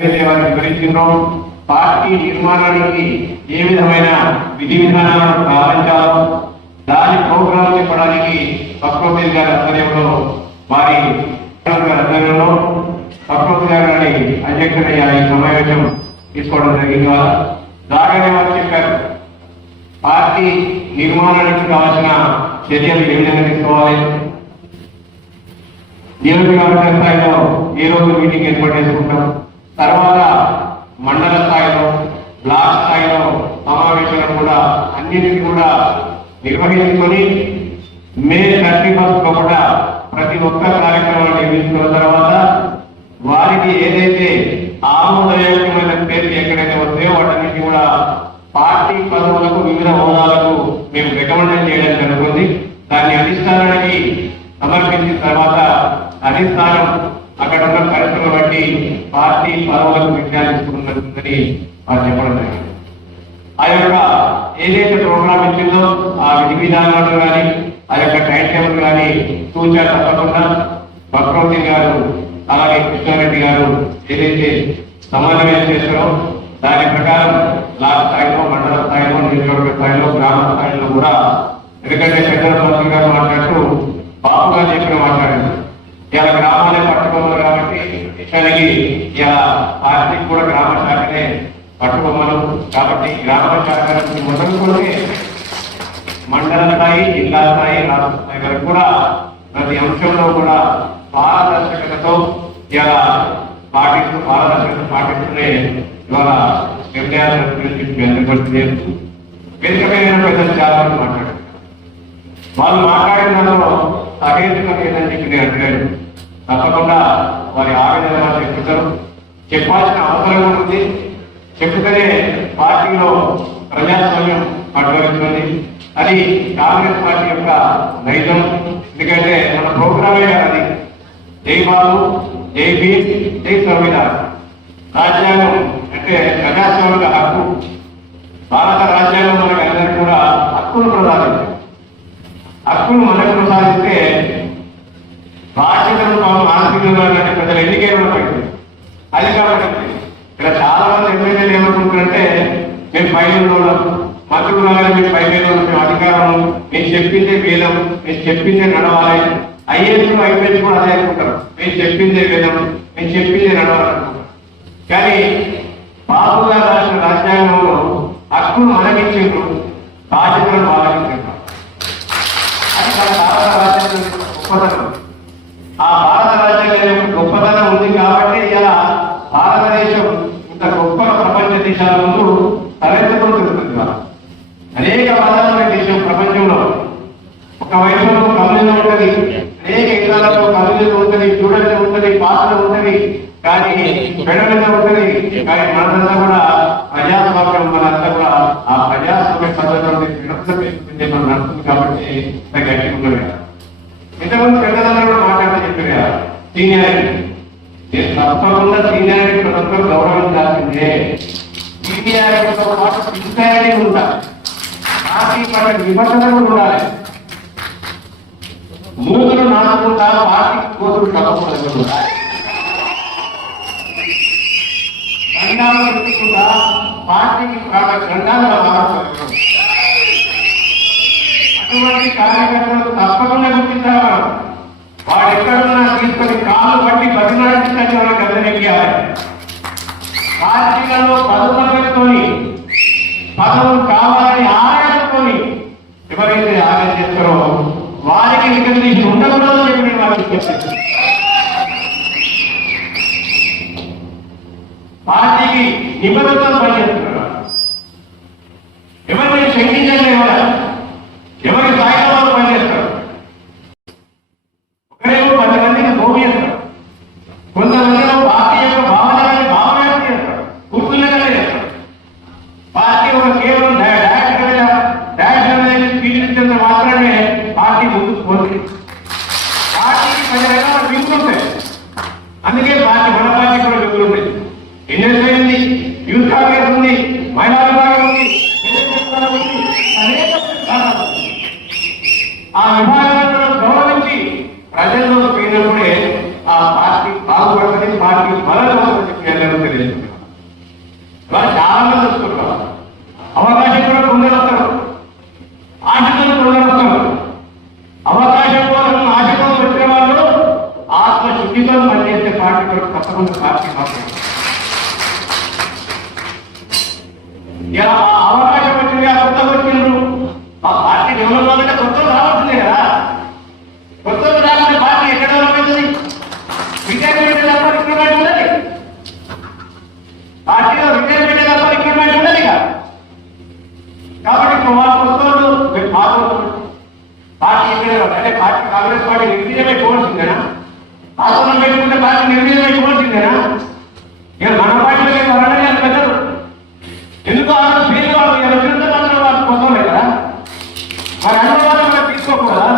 వారిని వారు పార్టీ నిర్మాణానికి ఏ విధమైన విధి విధానాలను ప్రారంభించాలో దాని ప్రోగ్రాం చెప్పడానికి ప్రకృతి గారి ఆధ్వర్యంలో వారి ఆధ్వర్యంలో ప్రకృతి గారి అధ్యక్షుడయ్యా ఈ సమావేశం తీసుకోవడం జరిగింది. వాళ్ళ దాగానే వారు చెప్పారు. పార్టీ నిర్మాణానికి కావాల్సిన చర్యలు ఏ విధంగా తీసుకోవాలి? నియోజకవర్గ స్థాయిలో ఏ రోజు మీటింగ్ ఏర్పాటు చేసుకుంటాం? తర్వాత మండల స్థాయిలో బ్లాక్ స్థాయిలో సమావేశాలు కూడా అన్నిటిని కూడా నిర్వహించుకొని మే థర్టీ ఫస్ట్ లోపల ప్రతి ఒక్క కార్యక్రమాన్ని నిర్మించుకున్న తర్వాత వారికి ఏదైతే ఆమోదయోగ్యమైన పేర్లు ఎక్కడైతే వస్తాయో వాటన్నిటి కూడా పార్టీ పదవులకు వివిధ హోదాలకు మేము రికమెండ్ చేయడం జరుగుతుంది. దాన్ని అధిష్టానానికి సమర్పించిన తర్వాత అధిష్టానం అక్కడ ఉన్న పరిస్థితులు బట్టి పార్టీ పదవులకు విజ్ఞానించుకుంటుందని వారు చెప్పడం జరిగింది. ఆ యొక్క ఏదైతే ప్రోగ్రామ్ ఇచ్చిందో ఆ విధి విధానాలు కానీ ఆ యొక్క టైం టేబుల్ కానీ సూచన తప్పకుండా భక్రవతి గారు అలాగే కృష్ణారెడ్డి గారు ఏదైతే సమన్వయం చేస్తారో దాని ప్రకారం బ్లాక్ స్థాయిలో మండల స్థాయిలో నియోజకవర్గ స్థాయిలో గ్రామ స్థాయిలో కూడా ఎందుకంటే చంద్రబాబు గారు మాట్లాడుతూ బాపుగా చెప్పిన మాట్లాడింది ఇలా గ్రామాలే పట్టుకోవాలి కాబట్టి నిజానికి ఇలా పార్టీకి కూడా గ్రామ శాఖనే పట్టుకోమను కాబట్టి గ్రామ శాఖ నుంచి మొదలుకొని మండల స్థాయి జిల్లా స్థాయి రాష్ట్ర స్థాయి వరకు కూడా ప్రతి అంశంలో కూడా పారదర్శకతతో ఇలా పాటిస్తూ పారదర్శకత పాటిస్తూనే ఇవాళ నిర్ణయాల గురించి మీ అందరికీ ప్రజలు చాలా మాట్లాడారు. వాళ్ళు మాట్లాడిన దానిలో సహేతుకం లేదని చెప్పి నేను తప్పకుండా వారి ఆవేదన వాళ్ళు చెప్పాల్సిన అవసరం కూడా ఉంది. చెప్తేనే పార్టీలో ప్రజాస్వామ్యం పట్టుబడుతుంది అది కాంగ్రెస్ పార్టీ యొక్క నైజం. ఎందుకంటే మన ప్రోగ్రామే అది. జై బాబు జై భీమ్ జై సంవిధానం రాజ్యాంగం అంటే ప్రజాస్వామిక హక్కు. భారత రాజ్యాంగం మనకి అందరికీ కూడా హక్కులు ప్రసాదించారు హక్కులు మనకు ప్రసాదిస్తే బాధ్యతలు తాము మానసికంగా ప్రజలు ఎన్నికైనా పడింది. అది కాబట్టి ఇక్కడ చాలా మంది ఎమ్మెల్యేలు ఏమనుకుంటారంటే మేము పైన ఉన్నాం మంత్రులు రాగానే మేము పైన ఉన్నాం మేము అధికారం మేము చెప్పిందే వేదం. మేము చెప్పిందే నడవాలి. ఐఏఎస్ ఐపీఎస్ కూడా అదే అనుకుంటారు మేము చెప్పిందే వేదం. మేము చెప్పిందే నడవాలనుకుంటారు కానీ బాబు గారు రాసిన రాజ్యాంగంలో హక్కులు మనకిచ్చిండ్రు బాధ్యతలను బాధించారు అది మన భారత రాజ్యాంగం యొక్క గొప్పతనం ఆ భారత రాజ్యాంగం యొక్క గొప్పతనం ఉంది కాబట్టి ఇలా భారతదేశం ఇంత గొప్ప ప్రపంచ దేశాల ముందు తలెత్తుకుంటూ ఉంటుంది ఇవాళ. అనేక మతాల దేశం ప్రపంచంలో ఒక వైపులో కమ్యూనిజం ఉంటది అనేక ఇతరాలలో కమ్యూనిజం ఉంటది చూడడం ఉంటది పాత్ర ఉంటది కానీ పెడమిజం ఉంటది కానీ మనంతా కూడా ప్రజాస్వామ్యం మనంతా కూడా ఆ ప్రజాస్వామ్య పద్ధతిలో నిరంతరం మనం నడుస్తుంది కాబట్టి గట్టి ఉన్నది ఇంతకుముందు పెద్దలందరూ కూడా మాట్లాడుతూ చెప్పారు కదా సీనియారిటీ నేను తప్పకుండా సీనియారిటీ ప్రతి గౌరవం గౌరవించాల్సిందే సీనియారిటీతో పాటు సీనియారిటీ ఉండాలి. పార్టీ పట్ల నిబద్ధత ఉండాలి. మూతులు నాటుకుంటా పార్టీ కోతులు కలవకూడదు గండాలు పెట్టుకుంటా పార్టీకి గండాలు మారకూడదు అటువంటి కార్యకర్తలకు తప్పకుండా గుర్తించాలి? మనం. వాడు ఎక్కడున్నా తీసుకొని కాళ్ళు పట్టి బతిలాడించడానికి మనం అందరికీయాలి పార్టీలలో పదవులు పెట్టుకొని పదవులు కావాలని ఆరాడుకొని ఎవరైతే ఆగం చేస్తారో వారికి ఇక్కడ నుంచి ఉండకూడదు చెప్పి నేను పార్టీకి నిబంధనలు పనిచేస్తున్నారు ఎవరిని శంకించండి ఎవరు? ఎవరి స్థాయిలో వాళ్ళు పనిచేస్తారు? ఒకరేమో పది మందికి భూమి చేస్తారు యూత్ కాంగ్రెస్ ఉంది మైనార్ విభాగం ఉంది అనేక ఆ విభాగాలను గౌరవించి ప్రజల్లో పేరులోనే ఆ పార్టీ బాగుపడమని పార్టీ బలగమని చెప్పి తెలియజేస్తున్నాం. ఇలా చాలా మంది వస్తున్నారు. అవకాశం కూడా కొందరు వస్తారు ఆశతో అవకాశం కోసం ఆశతో పెట్టే వాళ్ళు ఆత్మ శుద్ధితో పనిచేసే పార్టీ కూడా తప్పకుండా పార్టీ మాత్రం కాబట్టి ఇప్పుడు వాళ్ళు కొత్త వాళ్ళు రేపు పార్టీ ఇక్కడే అంటే పార్టీ కాంగ్రెస్ పార్టీ నిర్వీర్యం అయిపోవాల్సిందేనా పెట్టుకుంటే పార్టీ నిర్వీర్యం అయిపోవాల్సిందేనా ఇక మన పార్టీలో ఎవరైనా పెద్దలు ఎందుకు ఆ రోజు పేరు వాళ్ళు ఇలా విరుద్ధ మాత్రం వాళ్ళు పొందలే కదా వారి అనుభవాన్ని మనం తీసుకోకూడదా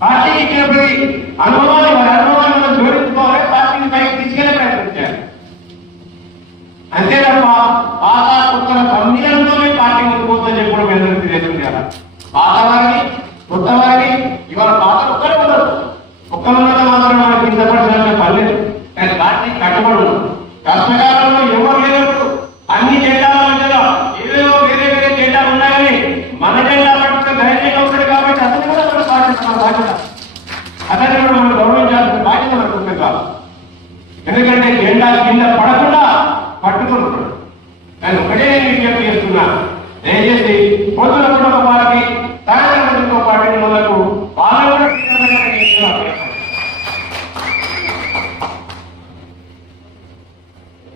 పార్టీకి ఇచ్చిన ప్రతి అనుభవాన్ని వారి అనుభవాన్ని మనం జోడించుకోవాలి పార్టీని పైకి తీసుకెళ్ళే ప్రయత్నించాలి అంతే తప్ప పాత కొత్తల సమ్మేళనంలోనే పార్టీ ముందుకోవద్దని చెప్పడం మీ అందరికీ తెలియజేయాలి పాత వారిని కొత్త వారిని ఇవాళ పాత ఒక్కరే ఉండరు ఒక్కరు ఉన్నంత మాత్రం మనకి కిందపడాలంటే పర్లేదు కానీ పార్టీ కట్టుబడి ఉండదు కష్టకాలంలో ఎవరు లేనప్పుడు అన్ని జెండాల మధ్యలో ఏవేవో వేరే వేరే జెండాలు ఉన్నాయని మన జెండా పట్టుకుని ధైర్యంగా ఉన్నాడు కాబట్టి అతను కూడా మనం బాధ్యత బాధ్యత. అతన్ని కూడా మనం గౌరవించాల్సిన బాధ్యత మనకు ఉంది కాదు. ఎందుకంటే జెండా కింద పడకుండా పట్టుకుంటున్నాడు నేను ఒకటే విజ్ఞప్తి చేస్తున్నా. దయచేసి పొద్దున కుటుంబ వారికి పార్టీ సాయంత్రం ఇంకో పార్టీ వాళ్ళకు వాళ్ళు కూడా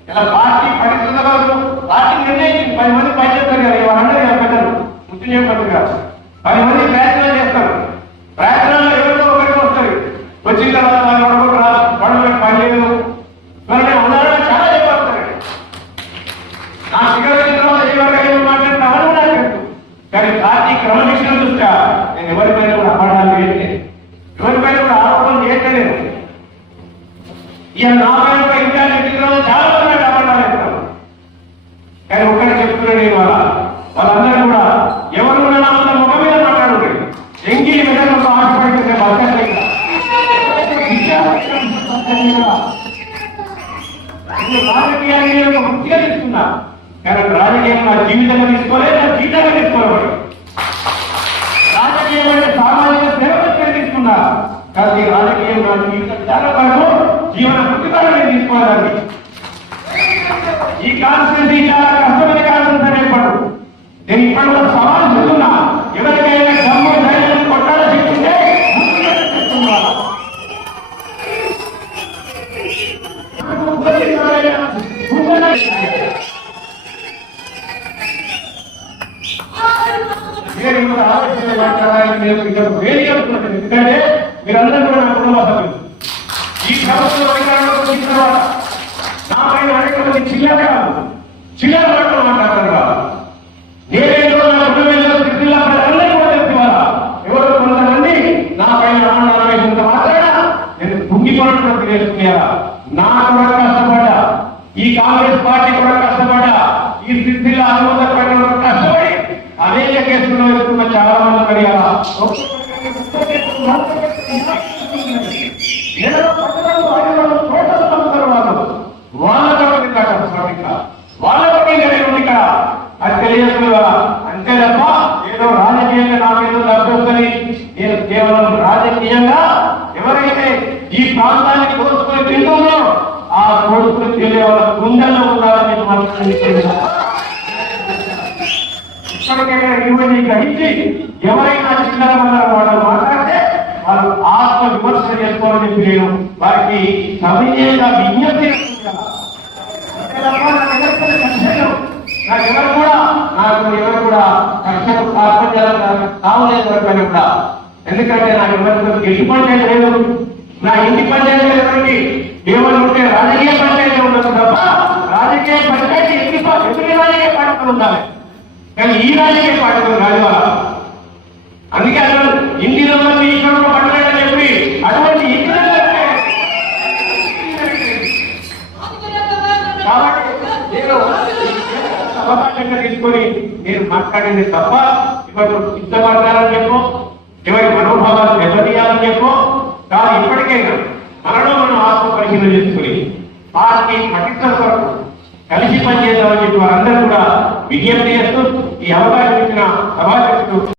ఇలా పార్టీ పరిస్థితుల వరకు పార్టీ నిర్ణయించింది. పది మంది పని చేస్తారు కదా ఇవన్నీ పెద్దలు గుర్తు చెప్పండి కాదు పది మంది ప్రయత్నాలు చేస్తారు. ప్రయత్నాలు ఎవరితో ఒకరికి వస్తారు వచ్చిన తర్వాత మన గొడవకు రా గొడవ పని లేదు మరి నేను ఉన్నాడని చాలా చెప్పారు నా ఫిగర్ తర్వాత ఏ వరకు ఏం మాట్లాడినా అవన్నీ తెలుసు. కానీ పార్టీ క్రమశిక్షణ దృష్ట్యా నేను ఎవరిపైన కూడా అపడాలు చేయట్లేదు. ఎవరిపైన కూడా ఆరోపణ చేయట్లేదు. ఇక నా పైన ఇన్ఛార్జ్ ఎన్నికల్లో చాలా మంది నాకు కానీ ఒక్కటి చెప్తున్నాడు నేను వాళ్ళ వాళ్ళందరూ కూడా ఎవరు కూడా నా ముందు ముఖం మీద మాట్లాడుతుంది ఎంగిలి మీద ఒక ఆశపడితే బతకట్లేదు ఇది రాజకీయాన్ని నేను ఒక వృత్తిగా తీసుకున్నా కానీ రాజకీయం నా తీసుకోలేదు నా జీవితంగా తీసుకోవాలి? రాజకీయం అంటే సామాజిక సేవలు తీసుకున్నా కానీ రాజకీయం నా జీవితం చాలా వరకు జీవన ప్రతిపాదన నేను తీసుకోవాలని. ఈ కాన్స్టిట్యూన్సీ చాలా కష్టమైన కాన్స్టిట్యూన్సీ ఏర్పడు నేను ఇప్పుడు ఒక సవాల్ చెప్తున్నా ఎవరికైనా దమ్ము ధైర్యం కొట్టాల చెప్తుంటే ఉంటే ముందుగా చెప్తున్నా. ముందుగా మీరు ఇప్పుడు ఆలోచన మాట్లాడాలని నేను ఇక్కడ వేడి చెప్తున్నాను ఎందుకంటే మీరందరూ కూడా నా కుటుంబ సభ్యులు ఈ ప్రభుత్వం అధికారంలోకి వచ్చిన తర్వాత నా పైన అనేక మంది చిల్లర కాదు చిల్లర మాటలు మాట్లాడతారు కాదు నేనేదో నా కుటుంబంలో జిల్లా ప్రజలందరూ కూడా చెప్తున్నారా ఎవరు కొంతమంది నా పైన ఆనంద మాత్రాన నేను కుంగిపోవడం నేర్చుకున్నారా నా కూడా కష్టపడ్డా ఈ కాంగ్రెస్ పార్టీ కూడా కష్టపడ్డా ఈ సిద్ధిలో అనుమతి పడిన కష్టపడి అనేక కేసుల్లో వెళ్తున్న చాలా మంది కలిగారా ఏదో పట్టణాలు ఆదివారం తోటలు నమ్ముతారు వాళ్ళు వాళ్ళ కూడా ఇంకా కష్టపడి ఇంకా వాళ్ళ కూడా ఇంకా చాలా మంది ఇక్కడ అది తెలియజేస్తున్నా. అంతే తప్ప ఏదో రాజకీయంగా నా మీద లబ్ధొస్తని నేను కేవలం రాజకీయంగా ఎవరైతే ఈ ప్రాంతాన్ని కోసుకుని తింటుందో ఆ కోసుకుని తినే వాళ్ళ గుండెల్లో ఉండాలని మనం ఇప్పటికైనా ఇవన్నీ గ్రహించి ఎవరైనా చిల్లర వాళ్ళు మాట్లాడితే వాళ్ళు ఆత్మ విమర్శ చేసుకోవాలని చెప్పి నేను వారికి సమయంగా విజ్ఞప్తి చేస్తున్నాను. ఎవరు కూడా నాకు ఎవరు కూడా కక్షకు కార్పణ్యాలు కావలేదు వరకు కూడా. ఎందుకంటే నాకు ఎవరికి ఇంటి పంచాయతీ లేదు. నా ఇంటి పంచాయతీ ఎవరికి ఏమని ఉంటే రాజకీయ పంచాయతీ ఉండదు తప్ప రాజకీయ పంచాయతీ ఎన్ని పా- ఎన్ని రాజకీయ పార్టీలు ఉండాలి? కానీ ఈ రాజకీయ పార్టీలు కాదు వాళ్ళ అందుకే అసలు ఇంటిలో మంది ఈశ్వరుడు పట్టలేదని చెప్పి అటువంటి కాబట్టి తీసుకొని నేను మాట్లాడింది తప్ప ఇవాళ సిద్ధపడతారని చెప్పు ఎవరి మనోభావాలు దెబ్బతీయాలని చెప్పు కాదు ఇప్పటికైనా మనలో మనం ఆత్మ పరిశీలన చేసుకుని పార్టీ పటిష్టత కొరకు కలిసి పనిచేద్దామని చెప్పి వారందరూ కూడా విజ్ఞప్తి చేస్తూ ఈ అవకాశం ఇచ్చిన సభాధ్యక్షుడు